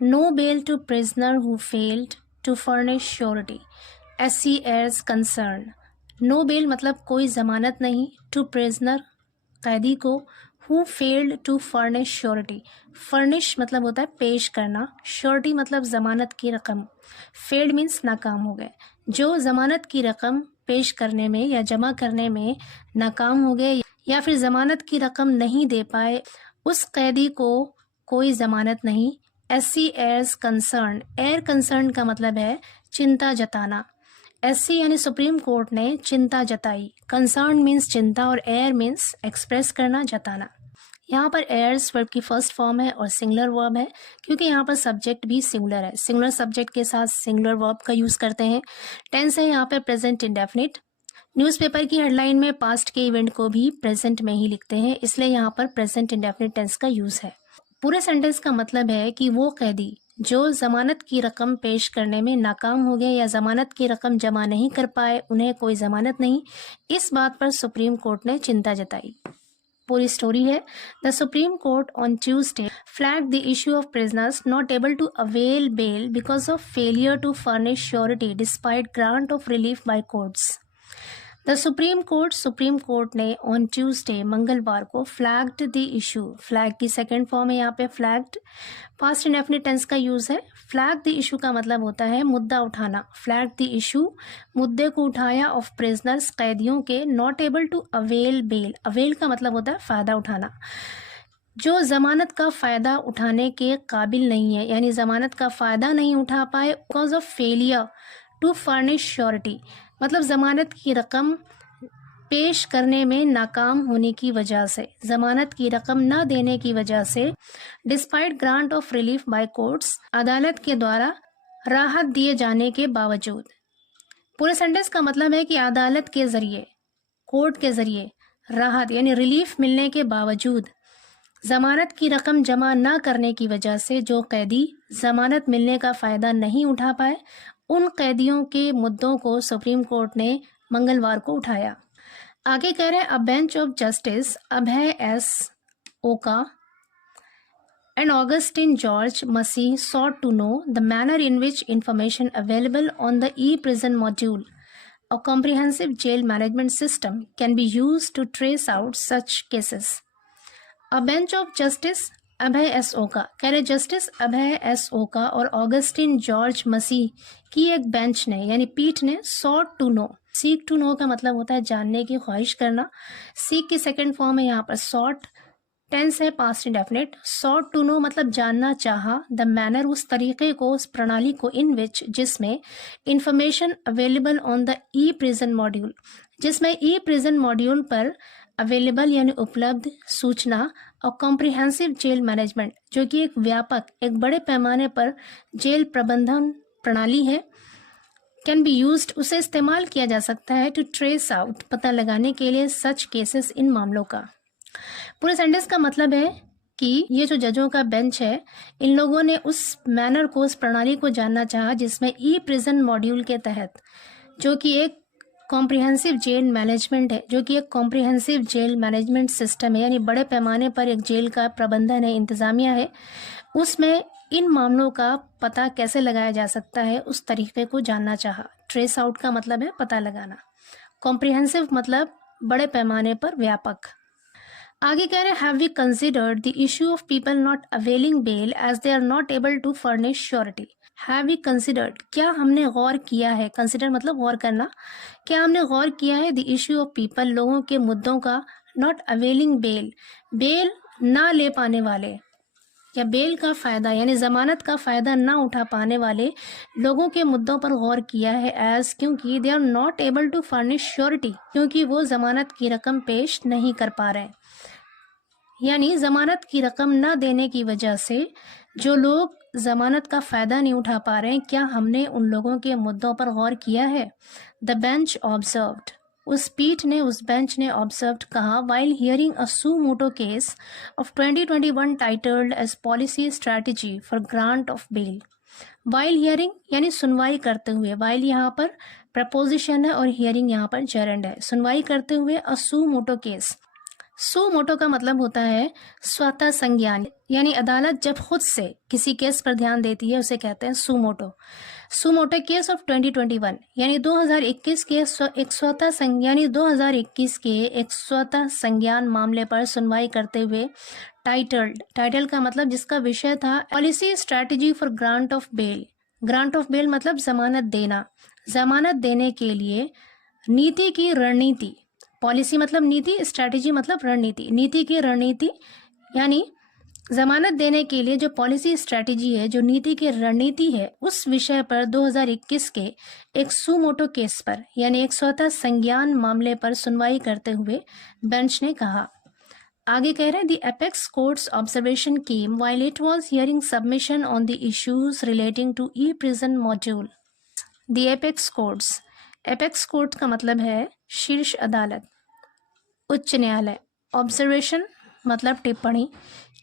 No bail to prisoner who failed to furnish surety SC airs concern. No bail मतलब कोई जमानत नहीं, to prisoner कैदी को, who failed to furnish surety, furnish मतलब होता है पेश करना, श्योरिटी मतलब जमानत की रकम, फेल्ड मीन्स नाकाम हो गए, जो जमानत की रकम पेश करने में या जमा करने में नाकाम हो गए या फिर जमानत की रकम नहीं दे पाए, उस कैदी को कोई जमानत नहीं। SC airs concern, air concern का मतलब है चिंता जताना। SC यानी सुप्रीम कोर्ट ने चिंता जताई, कंसर्न मीन्स चिंता और एयर मीन्स एक्सप्रेस करना, जताना। यहाँ पर एयर्स वर्ब की फर्स्ट फॉर्म है और सिंगुलर वर्ब है क्योंकि यहाँ पर सब्जेक्ट भी सिंगुलर है, सिंगुलर सब्जेक्ट के साथ सिंगुलर वर्ब का यूज करते हैं। टेंस है यहाँ पे प्रेजेंट इंडेफिनिट। न्यूज़पेपर की हेडलाइन में पास्ट के इवेंट को भी प्रेजेंट में ही लिखते हैं, इसलिए यहाँ पर प्रेजेंट इंडेफिनिट टेंस का यूज है। पूरे सेंटेंस का मतलब है कि वो कैदी जो जमानत की रकम पेश करने में नाकाम हो गए या जमानत की रकम जमा नहीं कर पाए, उन्हें कोई जमानत नहीं। इस बात पर सुप्रीम कोर्ट ने चिंता जताई। पूरी स्टोरी है। The Supreme Court on Tuesday flagged the issue of prisoners not able to avail bail because of failure to furnish surety despite grant of relief by courts. The Supreme Court ने on Tuesday मंगलवार को flagged the issue, flag की second form है यहाँ पे flagged, past indefinite tense का use है। Flag the issue का मतलब होता है मुद्दा उठाना, फ्लैग द इशू मुद्दे को उठाया, ऑफ प्रिजनर्स कैदियों के, not able to avail bail, avail का मतलब होता है फायदा उठाना, जो जमानत का फायदा उठाने के काबिल नहीं है, यानी जमानत का फायदा नहीं उठा पाए, because of failure to furnish surety मतलब जमानत की रकम पेश करने में नाकाम होने की वजह से, जमानत की रकम न देने की वजह से, despite grant of relief by courts अदालत के द्वारा राहत दिए जाने के बावजूद। पूरे सेंटेंस का मतलब है कि अदालत के जरिए, कोर्ट के जरिए राहत यानी रिलीफ मिलने के बावजूद जमानत की रकम जमा न करने की वजह से जो कैदी जमानत मिलने का फायदा नहीं उठा पाए, उन कैदियों के मुद्दों को सुप्रीम कोर्ट ने मंगलवार को उठाया। आगे कह रहे हैं अ bench of justice Abhay S ओका and Augustine George Massey sought to know the manner in which information available on the e-prison module, a comprehensive jail management system, can be used to trace out such cases. A bench of justice Abhay S ओका, कह रहे justice अभय S ओका और Augustine George मसी की एक bench ने यानी पीठ ने sought to know, seek to know का मतलब होता है जानने की ख्वाहिश करना, सीक की सेकंड फॉर्म है यहाँ पर सॉट, टेंस है past indefinite, sought to know मतलब जानना चाहा, द मैनर उस तरीके को, उस प्रणाली को, इन विच जिसमें, information available on the E prison module जिसमें ई प्रिजन मॉड्यूल पर अवेलेबल यानी उपलब्ध सूचना, और कॉम्प्रिहेंसिव जेल मैनेजमेंट जो कि एक व्यापक, एक बड़े पैमाने पर जेल प्रबंधन प्रणाली है, कैन बी यूज्ड उसे इस्तेमाल किया जा सकता है, टू ट्रेस आउट पता लगाने के लिए, सच केसेस इन मामलों का। पूरे सेंटेंस का मतलब है कि ये जो जजों का बेंच है, इन लोगों ने उस मैनर को, उस प्रणाली को जानना चाहा जिसमें ई प्रिजन मॉड्यूल के तहत, जो कि एक कॉम्प्रिहेंसिव जेल मैनेजमेंट है, जो कि एक कॉम्प्रिहेंसिव जेल मैनेजमेंट सिस्टम है, यानी बड़े पैमाने पर एक जेल का प्रबंधन है, इंतजामिया है, उसमें इन मामलों का पता कैसे लगाया जा सकता है उस तरीके को जानना चाहा। ट्रेस आउट का मतलब है पता लगाना, कॉम्प्रिहेंसिव मतलब बड़े पैमाने पर, व्यापक। आगे कह रहे हैं have we considered the issue of people not availing bail as they are not able to furnish surety. Have we considered क्या हमने गौर किया है, कंसिडर मतलब गौर करना, क्या हमने गौर किया है द इशू ऑफ पीपल लोगों के मुद्दों का, नॉट अवेलिंग बेल बेल ना ले पाने वाले या बेल का फायदा यानी जमानत का फायदा ना उठा पाने वाले लोगों के मुद्दों पर गौर किया है, एज क्योंकि they are not able to furnish surety क्योंकि वो जमानत की रकम पेश नहीं कर पा रहे, यानी जमानत की रकम न देने की वजह से जो लोग जमानत का फायदा नहीं उठा पा रहे हैं, क्या हमने उन लोगों के मुद्दों पर गौर किया है। द बेंच ऑब्जर्व्ड उस पीठ ने, उस बेंच ने ऑब्जर्व्ड कहा, while hearing a suo motu case of 2021 titled as policy strategy for grant of bail. While hearing यानी सुनवाई करते हुए, वाइल यहाँ पर प्रपोजिशन है और हियरिंग यहाँ पर जेरेंड है, सुनवाई करते हुए, अ सू मोटो केस सू मोटो का मतलब होता है स्वतः संज्ञान, यानी अदालत जब खुद से किसी केस पर ध्यान देती है उसे कहते हैं सू मोटो। सू मोटो केस ऑफ 2021 यानी 2021 के एक स्वतः यानी 2021 के एक स्वतः संज्ञान मामले पर सुनवाई करते हुए टाइटल का मतलब जिसका विषय था policy strategy for grant of bail. Grant of bail मतलब जमानत देना, जमानत देने के लिए नीति की रणनीति। पॉलिसी मतलब नीति, स्ट्रैटेजी मतलब रणनीति, नीति की रणनीति यानी जमानत देने के लिए जो पॉलिसी स्ट्रैटेजी है, जो नीति की रणनीति है, उस विषय पर 2021 के एक सू मोटो केस पर यानी एक स्वतः संज्ञान मामले पर सुनवाई करते हुए बेंच ने कहा। आगे कह रहे हैं the apex court's observation came while it was hearing submission on the issues relating to e prison module. The apex court's, apex court का मतलब है शीर्ष अदालत, उच्च न्यायालय। ऑब्जर्वेशन मतलब टिप्पणी,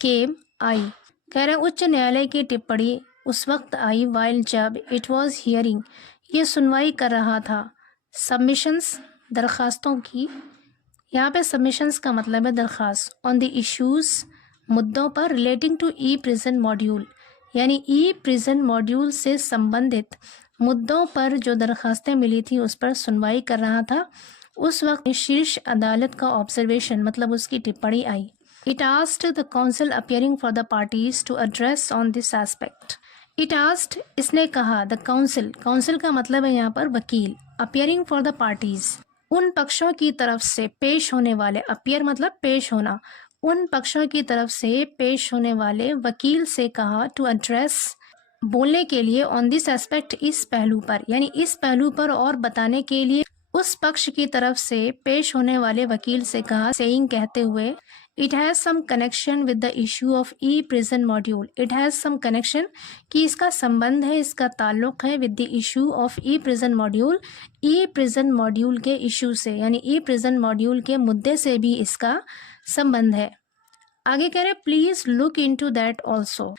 केम आई, कह रहे उच्च न्यायालय की टिप्पणी उस वक्त आई वाइल जब इट वाज हियरिंग ये सुनवाई कर रहा था, सबमिशंस दरखास्तों की, यहाँ पे सबमिशंस का मतलब है दरखास्त, ऑन द इश्यूज मुद्दों पर, relating to e prison module यानी ई प्रिजन मॉड्यूल से संबंधित मुद्दों पर जो दरखास्तें मिली थी उस पर सुनवाई कर रहा था। उस वक्त शीर्ष अदालत का ऑब्जर्वेशन मतलब उसकी टिप्पणी आई। It asked the counsel appearing for the parties to address on this aspect. It asked, इसने कहा, the counsel, counsel का मतलब है यहाँ पर वकील, appearing for the parties, उन पक्षों की तरफ से पेश होने वाले, appear मतलब पेश होना, उन पक्षों की तरफ से पेश होने वाले वकील से कहा to address बोलने के लिए on this aspect इस पहलू पर, यानी इस पहलू पर और बताने के लिए उस पक्ष की तरफ से पेश होने वाले वकील से कहा, saying कहते हुए It has some connection with the issue of e-prison module. It has some connection कि इसका संबंध है, इसका ताल्लुक है with the issue of e-prison module, e-prison module के इशू से, यानी e-prison module के मुद्दे से भी इसका संबंध है। आगे कह रहे please look into that also.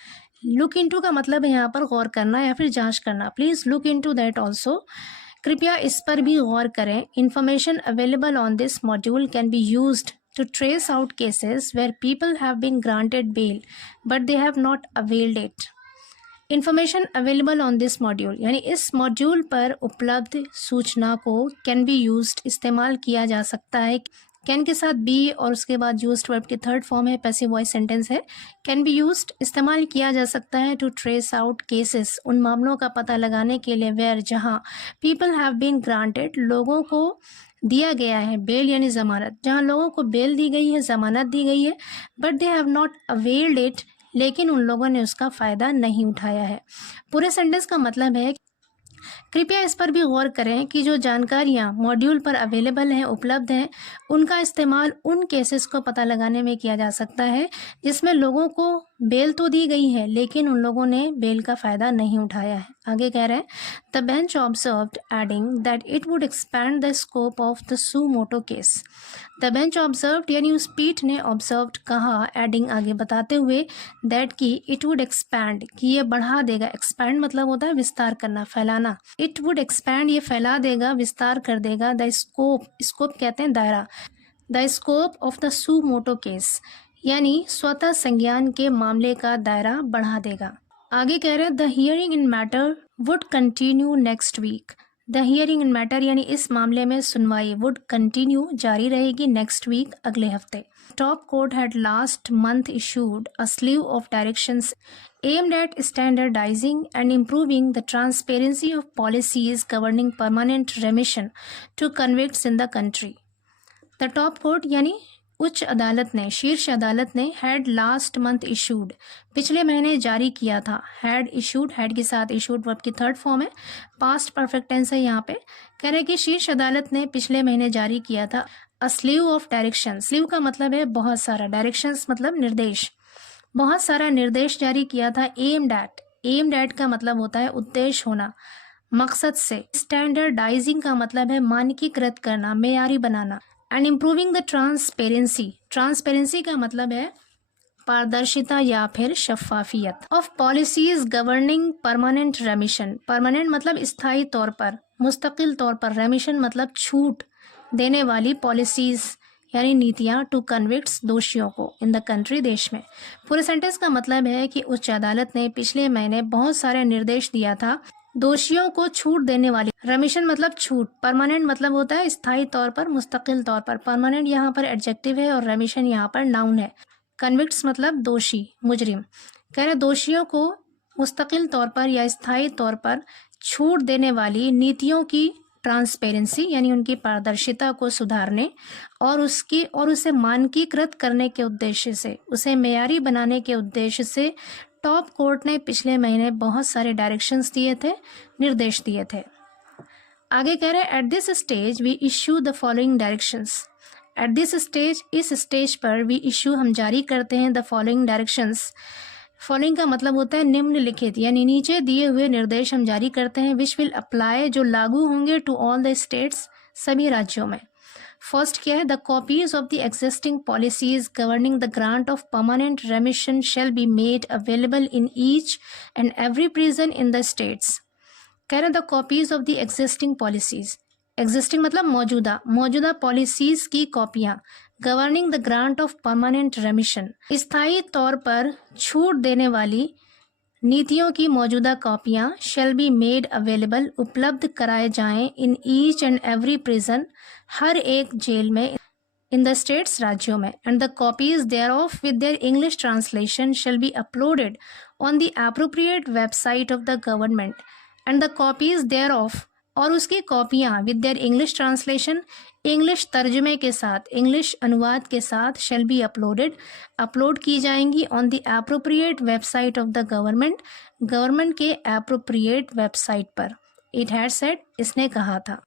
Look into का मतलब है यहाँ पर गौर करना या फिर जांच करना। Please look into that also, कृपया इस पर भी गौर करें। Information available on this module can be used to trace out cases where people have been granted bail but they have not availed it. Information available on this module यानी इस module पर उपलब्ध सूचना को can be used इस्तेमाल किया जा सकता है। can के साथ be और उसके बाद used verb की थर्ड फॉर्म है, पैसिव वॉइस सेंटेंस है। can be used इस्तेमाल किया जा सकता है to trace out cases उन मामलों का पता लगाने के लिए where जहाँ people have been granted लोगों को दिया गया है बेल यानी जमानत, जहां लोगों को बेल दी गई है, जमानत दी गई है, but they have not availed it लेकिन उन लोगों ने उसका फ़ायदा नहीं उठाया है। पूरे सेंटेंस का मतलब है कृपया इस पर भी गौर करें कि जो जानकारियाँ मॉड्यूल पर अवेलेबल हैं, उपलब्ध हैं, उनका इस्तेमाल उन केसेस को पता लगाने में किया जा सकता है जिसमें लोगों को बेल तो दी गई है लेकिन उन लोगों ने बेल का फ़ायदा नहीं उठाया है। आगे कह रहे हैं the bench observed adding that it would expand the scope of the suo motu case. The bench observed यानी उस पीठ ने ऑब्जर्व्ड कहा, एडिंग आगे बताते हुए, दैट की इट वुड एक्सपैंड कि ये बढ़ा देगा। एक्सपैंड मतलब होता है विस्तार करना, फैलाना। इट वुड एक्सपैंड ये फैला देगा, विस्तार कर देगा। द स्कोप, स्कोप कहते हैं दायरा, the scope of the suo motu case यानी स्वतः संज्ञान के मामले का दायरा बढ़ा देगा। आगे कह रहे हैं the hearing in matter would continue next week. The hearing in matter यानी इस मामले में सुनवाई वुड कंटिन्यू जारी रहेगी नेक्स्ट वीक अगले हफ्ते। Top court had last month issued a sleeve of directions aimed at standardizing and improving the transparency of policies governing permanent remission to convicts in the country. The top court यानी उच्च अदालत ने, शीर्ष अदालत ने had last month issued पिछले महीने जारी किया था। हैड इशूड, हैड के साथ इशूड वर्ब की थर्ड फॉर्म है, पास्ट परफेक्ट टेंस है। यहाँ पे कह रहे कि शीर्ष अदालत ने पिछले महीने जारी किया था अ स्लीव ऑफ डायरेक्शन। स्लीव का मतलब है बहुत सारा, डायरेक्शंस मतलब निर्देश, बहुत सारा निर्देश जारी किया था। एम्ड एट, एम्ड एट का मतलब होता है उद्देश्य होना, मकसद से। स्टैंडर्डाइजिंग का मतलब है मानकीकृत करना, मेयारी बनाना। And improving the transparency, transparency का मतलब है पारदर्शिता या फिर शफाफियत। Of policies governing permanent remission, permanent मतलब स्थायी तौर पर, मुस्तकिल तौर पर। रेमिशन मतलब छूट देने वाली पॉलिसीज यानी नीतियाँ, टू कन्विक्ट्स दोषियों को, इन द कंट्री देश में। पूरे सेंटेंस का मतलब है कि उच्च अदालत ने पिछले महीने बहुत सारे निर्देश दिया था दोषियों को छूट देने वाली। रेमिशन मतलब छूट, परमानेंट मतलब होता है स्थायी तौर पर, मुस्तकिल तौर पर। परमानेंट यहाँ पर एडजेक्टिव है और रेमिशन यहाँ पर नाउन है। कन्विक्ट्स मतलब दोषी, मुजरिम। कह रहे दोषियों को मुस्तकिल तौर पर या स्थायी तौर पर छूट देने वाली नीतियों की ट्रांसपेरेंसी यानी उनकी पारदर्शिता को सुधारने और उसे मानकीकृत करने के उद्देश्य से, उसे मेयारी बनाने के उद्देश्य से टॉप कोर्ट ने पिछले महीने बहुत सारे डायरेक्शंस दिए थे, निर्देश दिए थे। आगे कह रहे हैं at this stage we issue the following directions. At this stage, इस स्टेज पर, वी इश्यू हम जारी करते हैं द फॉलोइंग डायरेक्शंस। फॉलोइंग का मतलब होता है निम्नलिखित, यानी नीचे दिए हुए निर्देश हम जारी करते हैं, विच विल अप्लाई, जो लागू होंगे, टू ऑल द स्टेट्स, सभी राज्यों में। फर्स्ट क्या है, the copies of the existing policies governing the grant of permanent रेमिशन shall be made available in each and every prison in the states. कह रहे the copies of the existing policies, existing मतलब मौजूदा policies की कॉपियाँ, governing the grant of permanent रेमिशन, स्थायी तौर पर छूट देने वाली नीतियों की मौजूदा कॉपियाँ, शेल बी मेड अवेलेबल, उपलब्ध कराए जाएं, in each and every prison, हर एक जेल में, इन द स्टेट्स, राज्यों में, and the copies thereof with their English translation shall be uploaded on the appropriate website of the government, and the copies thereof, और उसकी कॉपियाँ, with their English translation, English तर्जुमे के साथ, English अनुवाद के साथ, शेल बी अपलोडेड, अपलोड की जाएंगी, on the appropriate website of the government, government के एप्रोप्रिएट वेबसाइट पर। इट हैड सेड, इसने कहा था।